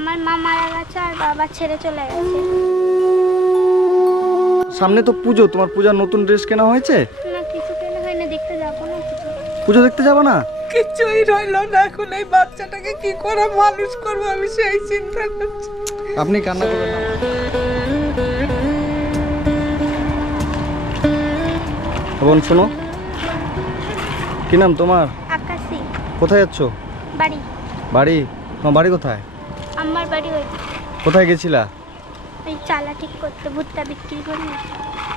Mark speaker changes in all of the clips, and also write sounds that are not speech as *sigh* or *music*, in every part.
Speaker 1: আমার মা মারা গেছে আর বাবা ছেড়ে চলে গেছে।
Speaker 2: সামনে তো পুজো তোমার পূজার নতুন ড্রেস কেনা হয়েছে?
Speaker 1: না কিছু কেনা হয়নি দেখতে যাব না কিছু।
Speaker 2: পুজো দেখতে যাব না?
Speaker 3: কিছুই রইল না এখন এই বাচ্চাটাকে কি করে মানুষ করব আমি সেই চিন্তা করছি।
Speaker 2: আপনি কান্না করবেন না। বোন শোনো। কি নাম তোমার?
Speaker 1: আকাশি।
Speaker 2: কোথায় যাচ্ছ?
Speaker 1: বাড়ি।
Speaker 2: বাড়ি? তোমার বাড়ি কোথায়?
Speaker 1: আমার বাড়ি ওই
Speaker 2: কোথায় গেছিলা?
Speaker 1: ওই চালা ঠিক করতে ভুট্টা বিক্রি করি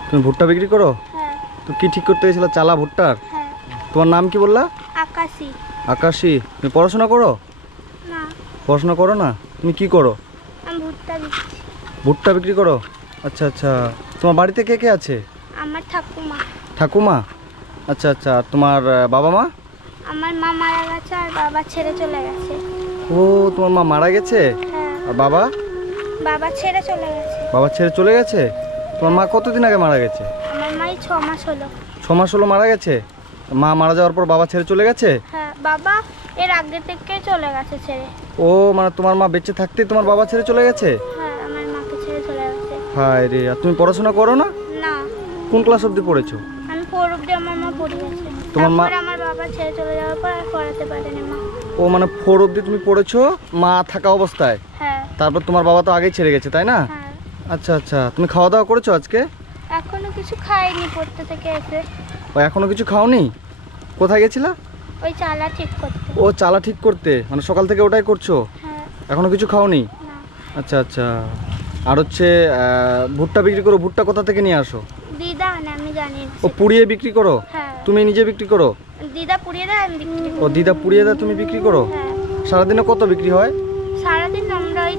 Speaker 2: তুমি ভুট্টা বিক্রি করো?
Speaker 1: হ্যাঁ।
Speaker 2: তো কি ঠিক করতে গেছিলা চালা ভুট্টার?
Speaker 1: হ্যাঁ।
Speaker 2: তোমার নাম কি বললা?
Speaker 1: আকাশি।
Speaker 2: আকাশী। তুমি পড়াশোনা করো?
Speaker 1: না।
Speaker 2: পড়াশোনা করো না? তুমি কি করো?
Speaker 1: আমি ভুট্টা বিক্রি।
Speaker 2: ভুট্টা বিক্রি করো? আচ্ছা আচ্ছা। তোমার বাড়িতে কে কে আছে?
Speaker 1: আমার ঠাকুমা।
Speaker 2: ঠাকুমা? আচ্ছা আচ্ছা। তোমার বাবা মা?
Speaker 1: আমার মা মারা গেছে আর বাবা ছেড়ে চলে গেছে।
Speaker 2: ও তোমার মা মারা গেছে?
Speaker 1: হ্যাঁ।
Speaker 2: আর বাবা?
Speaker 1: বাবা ছেড়ে চলে গেছে।
Speaker 2: বাবা ছেড়ে চলে গেছে? তোমার মা কতদিন আগে মারা গেছে?
Speaker 1: আমার মাই ছ মাস হলো।
Speaker 2: ছ মাস হলো মারা গেছে? মা মারা যাওয়ার পর বাবা ছেড়ে চলে গেছে?
Speaker 1: হ্যাঁ বাবা এর আগে থেকে চলে গেছে ছেড়ে।
Speaker 2: ও মানে তোমার মা বেঁচে থাকতেই তোমার বাবা ছেড়ে চলে গেছে?
Speaker 1: হ্যাঁ আমার মাকে ছেড়ে চলে গেছে।
Speaker 2: হায় রে আর তুমি পড়াশোনা করো না?
Speaker 1: না।
Speaker 2: কোন ক্লাস অবধি পড়েছো?
Speaker 1: আমি ফোর অব্দি আমার মা পড়ে গেছে
Speaker 2: তোমার মা-
Speaker 1: আমার বাবা ছেড়ে চলে যাওয়ার পর আর পড়াতে পারেনি মা।
Speaker 2: ও মানে ফোর অবধি তুমি পড়েছো মা থাকা অবস্থায়?
Speaker 1: হ্যাঁ।
Speaker 2: তারপর তোমার বাবা তো আগেই ছেড়ে গেছে তাই না?
Speaker 1: হ্যাঁ।
Speaker 2: আচ্ছা আচ্ছা। তুমি খাওয়া দাওয়া করেছ আজকে?
Speaker 1: এখনও কিছু খাইনি পড়তে থেকে এসে।
Speaker 2: ও এখনও কিছু খাওনি? কোথায় গেছিলা?
Speaker 1: ওই চালা ঠিক করতে।
Speaker 2: ও চালা ঠিক করতে। মানে সকাল থেকে ওটাই করছ?
Speaker 1: হ্যাঁ।
Speaker 2: এখনও কিছু খাওনি?
Speaker 1: না।
Speaker 2: আচ্ছা আচ্ছা। আর হচ্ছে ভুট্টা বিক্রি করো ভুট্টা কোথা থেকে নিয়ে আসো?
Speaker 1: দিদা আমি জানি
Speaker 2: ও পুড়িয়ে বিক্রি করো?
Speaker 1: হ্যাঁ।
Speaker 2: তুমি নিজে বিক্রি করো?
Speaker 1: দিদা পুড়িয়ে দেয় আমি বিক্রি
Speaker 2: ও দিদা পুড়িয়ে তুমি বিক্রি করো?
Speaker 1: হ্যাঁ।
Speaker 2: সারাদিনে কত বিক্রি হয়?
Speaker 1: সারাদিন আমরা ওই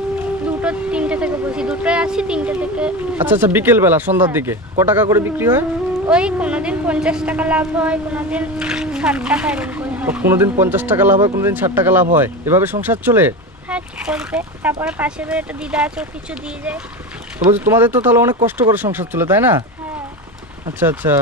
Speaker 1: দুটো তিনটে থেকে বসি। দুটোয় আসি তিনটে থেকে
Speaker 2: আচ্ছা আচ্ছা বিকেলবেলা সন্ধ্যার দিকে। ক টাকা করে বিক্রি হয়?
Speaker 1: ওই কোনোদিন পঞ্চাশ টাকা লাভ হয় কোনোদিন ষাট টাকা এরকম করে
Speaker 2: ও
Speaker 1: হয়
Speaker 2: কোনোদিন পঞ্চাশ টাকা লাভ হয় কোনোদিন ষাট টাকা লাভ হয়। এভাবে সংসার চলে?
Speaker 1: হ্যাঁ কি করবে তারপরে পাশের একটা দিদা আছে ও কিছু দিয়ে যায়
Speaker 2: তো বলছি তোমাদের তো তাহলে অনেক কষ্ট করে সংসার চলে তাই না?
Speaker 1: হ্যাঁ
Speaker 2: আচ্ছা আচ্ছা।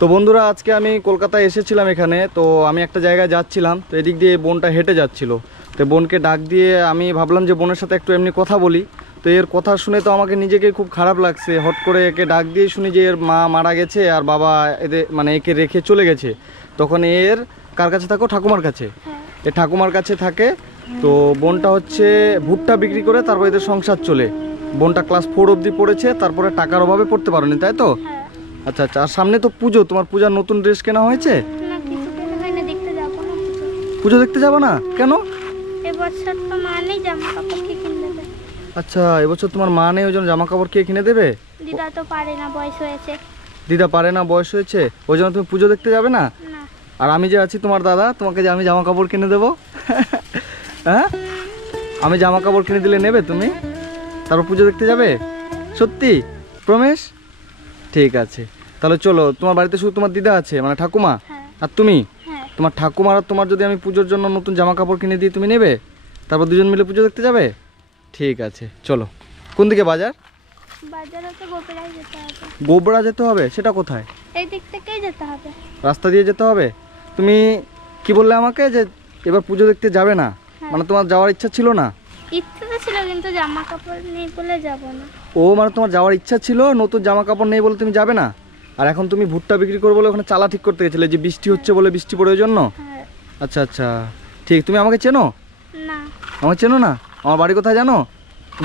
Speaker 2: তো বন্ধুরা আজকে আমি কলকাতায় এসেছিলাম এখানে। তো আমি একটা জায়গায় যাচ্ছিলাম তো এদিক দিয়ে বোনটা হেঁটে যাচ্ছিল। তো বোনকে ডাক দিয়ে আমি ভাবলাম যে বোনের সাথে একটু এমনি কথা বলি। তো এর কথা শুনে তো আমাকে নিজেকে খুব খারাপ লাগছে। হট করে একে ডাক দিয়ে শুনি যে এর মা মারা গেছে আর বাবা এদের মানে একে রেখে চলে গেছে। তখন এর কার কাছে থাকো? ঠাকুমার কাছে।
Speaker 1: হ্যাঁ।
Speaker 2: এ ঠাকুমার কাছে থাকে। তো বোনটা হচ্ছে ভুট্টা বিক্রি করে তারপর এদের সংসার চলে। বোনটা ক্লাস ফোর অবধি পড়েছে তারপরে টাকার অভাবে পড়তে পারোনি তাই তো?
Speaker 1: হ্যাঁ।
Speaker 2: আচ্ছা আচ্ছা আর সামনে তো পুজো তোমার পূজার নতুন ড্রেস কেনা হয়েছে? পুজো। দেখতে যাব না? কেন?
Speaker 1: এবছর তো মা নেই জামা কাপড় কি কিনে দেবে?
Speaker 2: আচ্ছা এবছর তোমার মা নেই ওই জন্য জামা কাপড় কে কিনে দেবে?
Speaker 1: দিদা তো পারে না বয়স হয়েছে।
Speaker 2: দিদা পারে না বয়স হয়েছে? ওই জন্য তুমি পুজো দেখতে যাবে না?
Speaker 1: না।
Speaker 2: আর আমি যে আছি তোমার দাদা তোমাকে যে আমি জামা কাপড় কিনে দেবো? হ্যাঁ? আমি জামা কাপড় কিনে দিলে নেবে তুমি? তারপর পুজো দেখতে যাবে? সত্যি? প্রমেশ? ঠিক আছে। তাহলে চলো তোমার বাড়িতে শুধু তোমার দিদা আছে মানে ঠাকুমা?
Speaker 1: হ্যাঁ।
Speaker 2: আর তুমি?
Speaker 1: হ্যাঁ।
Speaker 2: তোমার ঠাকুমার আর তোমার যদি আমি পুজোর জন্য নতুন জামা কাপড় কিনে দিই তুমি নেবে? তারপর দুজন মিলে পুজো দেখতে যাবে? ঠিক আছে চলো। কোন দিকে বাজার?
Speaker 1: বাজারে যেতে হবে।
Speaker 2: গোবরা যেতে হবে? সেটা কোথায়?
Speaker 1: এই দিক থেকেই যেতে হবে।
Speaker 2: রাস্তা দিয়ে যেতে হবে? তুমি কি বললে আমাকে যে এবার পুজো দেখতে যাবে না? মানে তোমার যাওয়ার ইচ্ছা ছিল না?
Speaker 1: ইচ্ছে ছিল কিন্তু জামা কাপড় নেই বলে যাব না।
Speaker 2: ও মানে তোমার যাওয়ার ইচ্ছা ছিল নতুন জামা কাপড় নেই বলে তুমি যাবে না? আর এখন তুমি ভুট্টা বিক্রি করব বলে ওখানে চালা ঠিক করতে গেছিলে যে বৃষ্টি হচ্ছে বলে বৃষ্টি পড়ে জন্য?
Speaker 1: হ্যাঁ।
Speaker 2: আচ্ছা আচ্ছা। ঠিক তুমি আমাকে চেনো?
Speaker 1: না।
Speaker 2: আমাকে চেনো না? আমার বাড়ি কোথায় জানো?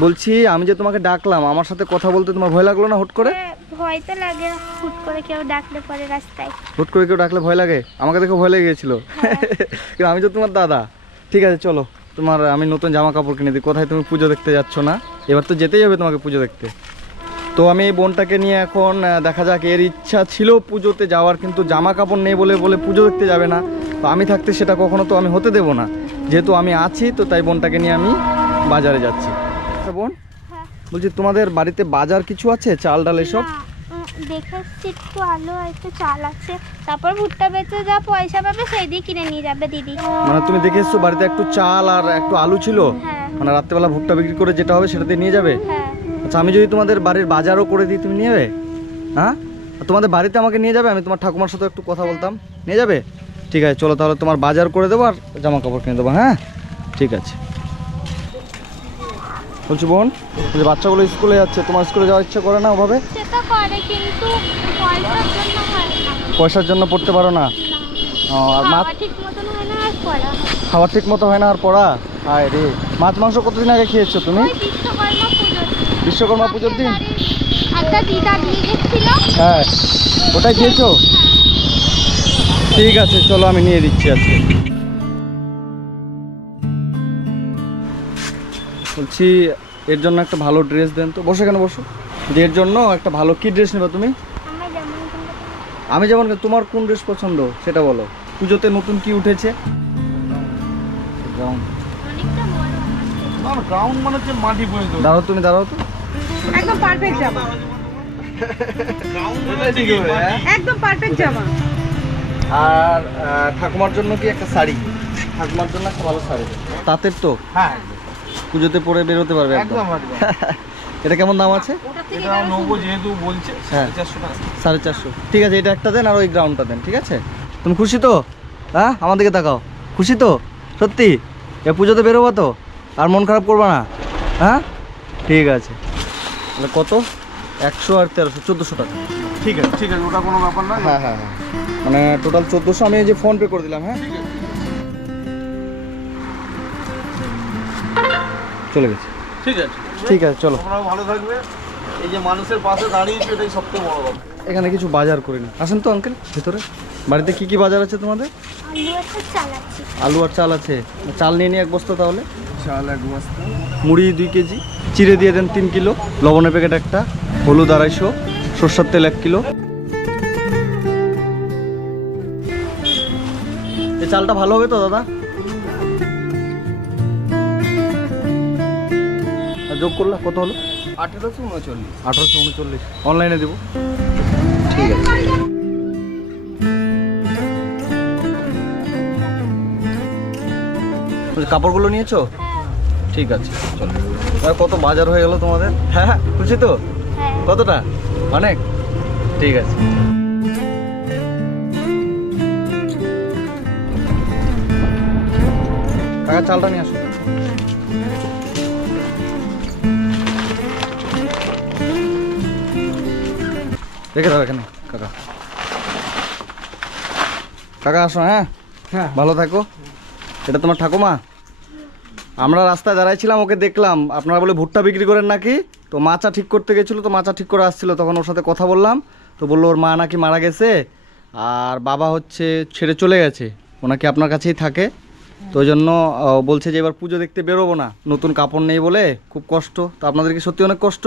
Speaker 2: বলছি আমি যে তোমাকে ডাকলাম আমার সাথে কথা বলতে তোমার ভয় লাগল না হুট করে?
Speaker 1: হ্যাঁ, ভয় তো লাগে হুট করে কেউ ডাকলে পরে রাস্তায়।
Speaker 2: হুট করে কেউ ডাকলে ভয় লাগে? আমাকে দেখে ভয় লেগে গেছিল। কিন্তু আমি তো তোমার দাদা। ঠিক আছে চলো। তোমার আমি নতুন জামা কাপড় কিনে দিই। কোথায় তুমি পুজো দেখতে যাচ্ছ না? এবার তো যেতেই হবে তোমাকে পুজো দেখতে। তো আমি এই বোনটাকে নিয়ে এখন দেখা যাক এর ইচ্ছা ছিল পুজোতে যাওয়ার কিন্তু জামা কাপড় নেই বলে বলে পুজো দেখতে যাবে না। তো আমি থাকতে সেটা কখনো তো আমি হতে দেবো না। যেহেতু আমি আছি তো তাই বোনটাকে নিয়ে আমি বাজারে যাচ্ছি। আচ্ছা বোন
Speaker 1: হ্যাঁ।
Speaker 2: বলছি তোমাদের বাড়িতে বাজার কিছু আছে? চাল ডাল এসব?
Speaker 1: দেখে এসছি একটু আলু একটু চাল আছে। তারপর ভুট্টা বেচে যা পয়সা পাবে সেই দিয়ে কিনে নিয়ে যাবে দিদি।
Speaker 2: মানে তুমি দেখে এসছো বাড়িতে একটু চাল আর একটু আলু ছিল?
Speaker 1: হ্যাঁ।
Speaker 2: মানে রাত্রেবেলা ভুট্টা বিক্রি করে যেটা হবে সেটা দিয়ে নিয়ে যাবে?
Speaker 1: হ্যাঁ।
Speaker 2: আচ্ছা আমি যদি তোমাদের বাড়ির বাজারও করে দিই তুমি নিয়ে যাবে? হ্যাঁ? তোমাদের বাড়িতে আমাকে নিয়ে যাবে? আমি তোমার ঠাকুমার সাথে একটু কথা বলতাম। নিয়ে যাবে? ঠিক আছে চলো তাহলে তোমার বাজার করে দেবো আর জামা কাপড় কিনে দেবো হ্যাঁ? ঠিক আছে। বলছি বোন যে বাচ্চাগুলো স্কুলে যাচ্ছে তোমার স্কুলে যাওয়ার ইচ্ছা করে না ওভাবে?
Speaker 1: পয়সার জন্য হয়
Speaker 2: পড়তে পারো না? আর মাছ?
Speaker 1: খাওয়া ঠিক হয় হয়
Speaker 2: মতো হয় না আর পড়া? হায় রে। মাছ মাংস কতদিন আগে খেয়েছো তুমি?
Speaker 1: বিশ্বকর্মা পুজোর দিন। দিয়ে গেছিল।
Speaker 2: হ্যাঁ। ওটাই খেয়েছো? ঠিক আছে চলো আমি নিয়ে দিচ্ছি আজকে। বলছি এর জন্য একটা ভালো ড্রেস দেন তো। বসে কেন বসো। যে এর জন্য একটা ভালো কি ড্রেস নেবে তুমি? আমি যেমন তোমার কোন ড্রেস পছন্দ? সেটা বলো। পুজোতে নতুন কি উঠেছে?
Speaker 4: মানে হচ্ছে মাটি
Speaker 2: দাঁড়াও তুমি দাঁড়াও তো।
Speaker 3: একদম পারফেক্ট জামা। একদম পারফেক্ট জামা।
Speaker 2: আর ঠাকুমার জন্য কি একটা শাড়ি? ঠাকুমার জন্য একটা ভালো শাড়ি। তাঁতের তো?
Speaker 4: হ্যাঁ।
Speaker 2: পুজোতে পরে বেরোতে পারবে একদম। *laughs* এটা কেমন দাম আছে?
Speaker 4: এটা নেব যেহেতু বলছে
Speaker 2: হ্যাঁ। সাড়ে চারশো ঠিক আছে এটা একটা দেন আর ওই গ্রাউন্ডটা দেন ঠিক আছে? তুমি খুশি তো? হ্যাঁ আমার দিকে তাকাও। খুশি তো? সত্যি? এ পুজোতে বেরোবো তো? আর মন খারাপ করবা না? হ্যাঁ? ঠিক আছে। তাহলে কত? একশো আর তেরোশো চোদ্দোশো টাকা।
Speaker 4: ঠিক আছে ঠিক আছে ওটা কোনো ব্যাপার না
Speaker 2: হ্যাঁ হ্যাঁ হ্যাঁ। মানে টোটাল চোদ্দোশো আমি এই যে ফোন পে করে দিলাম হ্যাঁ? চলে গেছে।
Speaker 4: ঠিক আছে।
Speaker 2: ঠিক আছে চলো।
Speaker 4: তোমরাও ভালো থাকবে। এই যে মানুষের পাশে দাঁড়িয়েছে এটাই সবথেকে বড় কথা।
Speaker 2: এখানে কিছু বাজার করি না। আসেন তো আঙ্কেল ভেতরে। বাড়িতে কি কি বাজার আছে তোমাদের?
Speaker 1: আলু
Speaker 2: আর চাল আছে। চাল নিয়ে নিয়ে এক বস্তা তাহলে।
Speaker 4: চাল এক বস্তা।
Speaker 2: মুড়ি দুই কেজি। চিড়ে দিয়ে দেন তিন কিলো। লবণের প্যাকেট একটা। হলুদ আড়াইশো। সর্ষের তেল এক কিলো। এই চালটা ভালো হবে তো দাদা? যোগ করলা? কত হলো?
Speaker 4: আঠেরোশো উনচল্লিশ।
Speaker 2: আঠারোশো উনচল্লিশ। অনলাইনে দেবো? ঠিক আছে। বলছি, কাপড়গুলো নিয়েছো? ঠিক আছে চলো। কত বাজার হয়ে গেল তোমাদের? হ্যাঁ হ্যাঁ খুশি তো?
Speaker 1: হ্যাঁ।
Speaker 2: কতটা? অনেক? ঠিক আছে। কাকা চালটা নিয়ে আসো। রেখে দাও এখানে কাকা। কাকা আসো হ্যাঁ?
Speaker 4: হ্যাঁ।
Speaker 2: ভালো থাকো। এটা তোমার ঠাকুমা। আমরা রাস্তায় দাঁড়াইছিলাম ওকে দেখলাম। আপনারা বলে ভুট্টা বিক্রি করেন নাকি? তো মাচা ঠিক করতে গেছিল তো মাচা ঠিক করে আসছিল তখন ওর সাথে কথা বললাম। তো বলল ওর মা নাকি মারা গেছে আর বাবা হচ্ছে ছেড়ে চলে গেছে। ও নাকি আপনার কাছেই থাকে। তো ওই জন্য বলছে যে এবার পুজো দেখতে বেরোবো না। নতুন কাপড় নেই বলে খুব কষ্ট। তো আপনাদের কি সত্যি অনেক কষ্ট?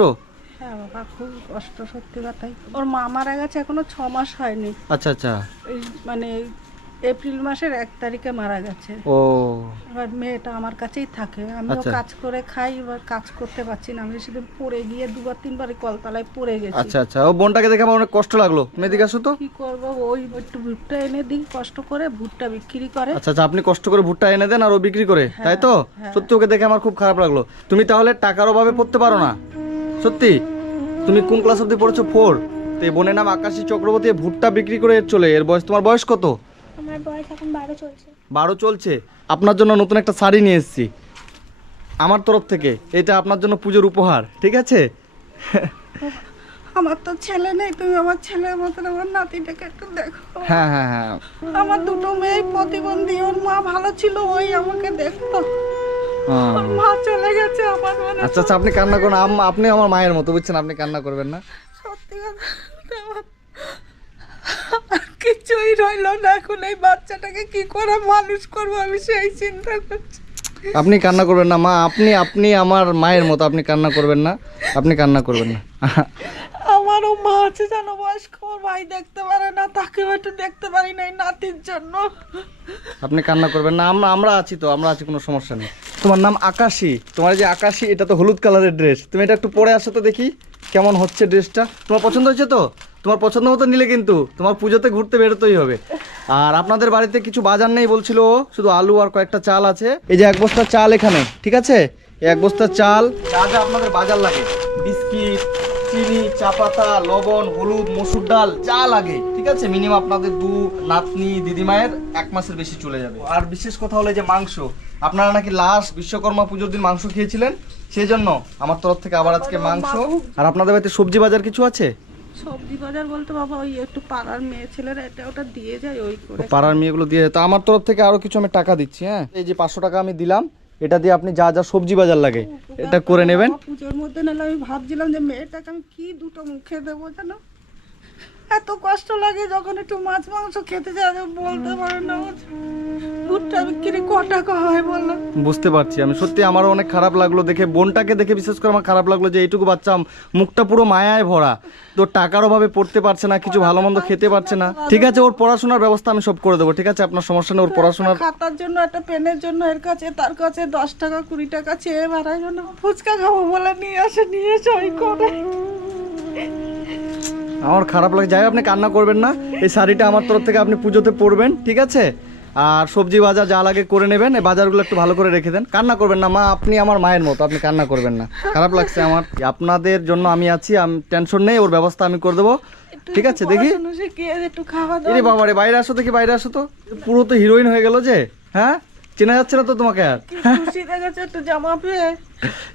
Speaker 3: হ্যাঁ বাবা খুব কষ্ট সত্যি কথাই। ওর মা মারা গেছে এখনও ছ মাস হয়নি।
Speaker 2: আচ্ছা আচ্ছা।
Speaker 3: এই মানে এপ্রিল মাসের এক তারিখে মারা গেছে।
Speaker 2: ও।
Speaker 3: এবার মেয়েটা আমার কাছেই থাকে। আমিও
Speaker 2: আচ্ছা।
Speaker 3: কাজ করে খাই এবার কাজ করতে পারছি না। আমি সেদিন পড়ে গিয়ে দুবার তিনবার এই কলতলায় পড়ে গেছি।
Speaker 2: আচ্ছা আচ্ছা। ও বোনটাকে দেখে আমার অনেক কষ্ট লাগল। মেয়েদিকে আসো তো।
Speaker 3: কি করব? ওই একটু ভুট্টা এনে দিই কষ্ট করে ভুট্টা বিক্রি করে।
Speaker 2: আচ্ছা আচ্ছা আপনি কষ্ট করে ভুট্টা এনে দেন আর ও বিক্রি করে তাই তো?
Speaker 3: হ্যাঁ।
Speaker 2: সত্যি ওকে দেখে আমার খুব খারাপ লাগল। তুমি তাহলে টাকার অভাবে পড়তে পারো না। সত্যি? তুমি কোন ক্লাস অব্দি পড়েছো? ফোর তো এই বোনের নাম আকাশী চক্রবর্তী ভুট্টা বিক্রি করে এর চলে। এর বয়স তোমার বয়স কত?
Speaker 1: আমার বয়স এখন বারো চলছে।
Speaker 2: বারো চলছে। আপনার জন্য নতুন একটা শাড়ি নিয়ে এসেছি। আমার তরফ থেকে। এটা আপনার জন্য পুজোর উপহার। ঠিক আছে?
Speaker 3: আমার তো ছেলে নেই তুমি আমার ছেলের মতন আমার নাতিটাকে একটু দেখো।
Speaker 2: হ্যাঁ হ্যাঁ হ্যাঁ।
Speaker 3: আমার দুটো মেয়ে প্রতিবন্ধী ওর মা ভালো ছিল ওই আমাকে দেখতো। মা চলে গেছে আমার মানে
Speaker 2: আচ্ছা আচ্ছা আপনি কান্না করুন। আম্মা আপনি আমার মায়ের মতো বুঝছেন? আপনি কান্না করবেন না।
Speaker 3: সত্যি কথা কিছুই রইল না এখন। এই বাচ্চাটাকে কি করে মানুষ করব? আমি সেই চিন্তা করছি।
Speaker 2: আপনি কান্না করবেন না মা। আপনি আপনি আমার মায়ের মতো আপনি কান্না করবেন না। আপনি কান্না করবেন না।
Speaker 3: আমারও মা আছে জানো বয়স্ক আমার ভাই দেখতে পারে না, তাকেও একটু দেখতে পারি না এই নাতির জন্য।
Speaker 2: আপনি কান্না করবেন না, আমরা আমরা আছি তো, আমরা আছি, কোনো সমস্যা নেই। তোমার নাম আকাশী, তোমার যে আকাশী, এটা তো হলুদ কালারের ড্রেস তুমি এটা একটু পরে আসো তো দেখি কেমন হচ্ছে ড্রেসটা তোমার পছন্দ হয়েছে তো? তোমার পছন্দ মতো নিলে কিন্তু, তোমার পুজোতে ঘুরতে বেরোতেই হবে। আর আপনাদের বাড়িতে কিছু বাজার নেই বলছিল শুধু আলু আর কয়েকটা চাল আছে। এই যে এক বস্তা চাল এখানে, ঠিক আছে? এক বস্তা চাল, যা যা আপনাদের বাজার লাগে। বিস্কিট চিনি চা পাতা লবণ হলুদ মসুর ডাল যা লাগে। ঠিক আছে? মিনিমাম আপনাদের দু নাতনি দিদিমায়ের এক মাসের বেশি চলে যাবে। আর বিশেষ কথা হলো যে মাংস। আপনারা নাকি লাস্ট বিশ্বকর্মা পুজোর দিন মাংস খেয়েছিলেন? সেই জন্য আমার তরফ থেকে আবার আজকে মাংস। আর আপনাদের বাড়িতে সবজি বাজার কিছু আছে?
Speaker 3: সবজি বাজার বলতে বাবা ওই একটু পাড়ার মেয়ে ছেলেরা এটা ওটা দিয়ে যায় ওই করে।
Speaker 2: পাড়ার মেয়েগুলো দিয়ে তো আমার তরফ থেকে আরও কিছু আমি টাকা দিচ্ছি হ্যাঁ? এই যে পাঁচশো টাকা আমি দিলাম। এটা দিয়ে আপনি যা যা সবজি বাজার লাগে এটা করে নেবেন।
Speaker 3: পুজোর মধ্যে নাহলে আমি ভাবছিলাম যে মেয়েটাকে আমি কি দুটো মুখে দেবো জানো? এত কষ্ট লাগে যখন একটু মাছ মাংস খেতে যাই আমি বলতে পারে না। ভুট্টা বিক্রি ক টাকা হয় বলো?
Speaker 2: বুঝতে পারছি আমি। সত্যি আমারও অনেক খারাপ লাগল দেখে বোনটাকে দেখে বিশেষ করে আমার খারাপ লাগল যে এইটুকু বাচ্চা মুখটা পুরো মায়ায় ভরা। তো টাকার অভাবে পড়তে পারছে না কিছু ভালো মন্দ খেতে পারছে না। ঠিক আছে ওর পড়াশোনার ব্যবস্থা আমি সব করে দেবো ঠিক আছে? আপনার সমস্যা নেই ওর পড়াশোনার
Speaker 3: খাতার জন্য একটা পেনের জন্য এর কাছে তার কাছে দশ টাকা কুড়ি টাকা চেয়ে বেড়ায় জন্য ফুচকা খাব বলে নিয়ে আসে নিয়ে ওই করে।
Speaker 2: আমার খারাপ লাগে যাই আপনি কান্না করবেন না। এই শাড়িটা আমার তরফ থেকে আপনি পুজোতে পরবেন ঠিক আছে? আর সবজি বাজার যা লাগে করে নেবেন এই বাজারগুলো একটু ভালো করে রেখে দেন। কান্না করবেন না মা আপনি আমার মায়ের মতো আপনি কান্না করবেন না। খারাপ লাগছে আমার। আপনাদের জন্য আমি আছি আমি টেনশন নেই ওর ব্যবস্থা আমি করে দেবো। ঠিক আছে দেখি?
Speaker 3: পড়াশোনা একটু খাওয়া দাওয়া
Speaker 2: বাবা রে বাইরে আসো দেখি বাইরে আসো তো? পুরো তো হিরোইন হয়ে গেল যে হ্যাঁ? চেনা যাচ্ছে না তো তোমাকে আর?
Speaker 3: খুশি দেখেছে একটু জামা পেয়ে।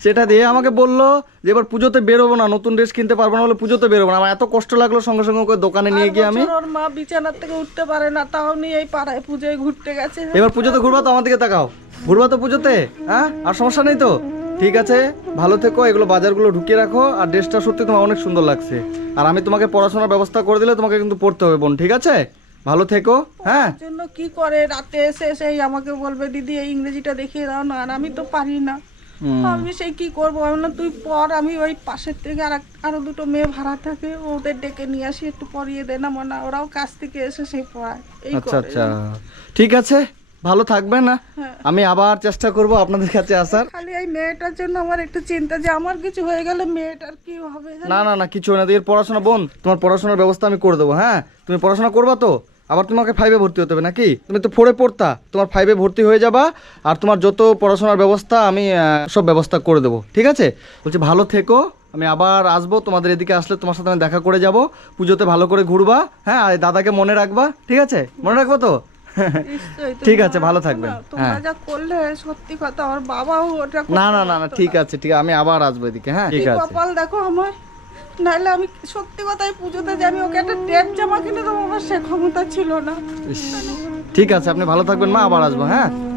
Speaker 2: সেটা দিয়ে আমাকে বলল যে এবার পুজোতে বেরোবো না নতুন ড্রেস কিনতে পারব না বলে পুজোতে বেরোবো না। আমার এত কষ্ট লাগল সঙ্গে সঙ্গে ওকে দোকানে নিয়ে গিয়ে আমি।
Speaker 3: ওর মা বিছানার থেকে উঠতে পারে না তাও নিয়ে এই পাড়ায় পুজোয় ঘুরতে গেছে।
Speaker 2: এবার পুজোতে ঘুরবা তো আমার দিকে তাকাও। ঘুরবা তো পুজোতে? হ্যাঁ? আর সমস্যা নেই তো? ঠিক আছে ভালো থেকো এগুলো বাজারগুলো ঢুকিয়ে রাখো। আর ড্রেসটা সত্যি তোমার অনেক সুন্দর লাগছে। আর আমি তোমাকে পড়াশোনার ব্যবস্থা করে দিলে তোমাকে কিন্তু পড়তে হবে বোন ঠিক আছে? ভালো থেকো হ্যাঁ?
Speaker 3: জন্য কি করে রাতে এসে সেই আমাকে বলবে দিদি এই ইংরেজিটা দেখিয়ে দাও না আর আমি তো পারি না। আমি সেই কি করব? আমি বললাম, তুই পর আমি ওই পাশের থেকে আর আরও দুটো মেয়ে ভাড়া থাকে ওদের ডেকে নিয়ে আসি একটু পরিয়ে দে না মনে। ওরাও কাছ থেকে এসে সেই পড়ায়।
Speaker 2: আচ্ছা আচ্ছা। ঠিক আছে ভালো থাকবে না।
Speaker 3: হ্যাঁ।
Speaker 2: আমি আবার চেষ্টা করব আপনাদের কাছে আসার।
Speaker 3: খালি এই মেয়েটার জন্য আমার একটু চিন্তা যে আমার কিছু হয়ে গেলে মেয়েটার কি হবে?
Speaker 2: না না না কিছু না। এর পড়াশোনা বোন তোমার পড়াশোনার ব্যবস্থা আমি করে দেবো হ্যাঁ? তুমি পড়াশোনা করবা তো? আবার তোমাকে ফাইভে ভর্তি হতে হবে নাকি? তুমি তো ফোরে পড়তা তোমার ফাইভে ভর্তি হয়ে যাবা আর তোমার যত পড়াশোনার ব্যবস্থা আমি সব ব্যবস্থা করে দেবো ঠিক আছে? বলছি ভালো থেকো আমি আবার আসব তোমাদের এদিকে আসলে তোমার সাথে আমি দেখা করে যাব পুজোতে ভালো করে ঘুরবা হ্যাঁ? আর দাদাকে মনে রাখবা ঠিক আছে? মনে রাখব তো? ঠিক আছে, ভালো থাকবেন।
Speaker 3: তোমরা
Speaker 2: হ্যাঁ।
Speaker 3: করলে সত্যি কথা আমার বাবাও ওটা
Speaker 2: না না না না ঠিক আছে ঠিক আছে আমি আবার আসব এদিকে হ্যাঁ? ঠিক আছে।
Speaker 3: কপাল দেখো আমার নাহলে আমি সত্যি কথাই পুজোতে আমি ওকে একটা টেপ জামা কিনে দেবো আমার সে ক্ষমতা ছিল না।
Speaker 2: ঠিক আছে, আপনি ভালো থাকবেন মা, আবার আসব হ্যাঁ?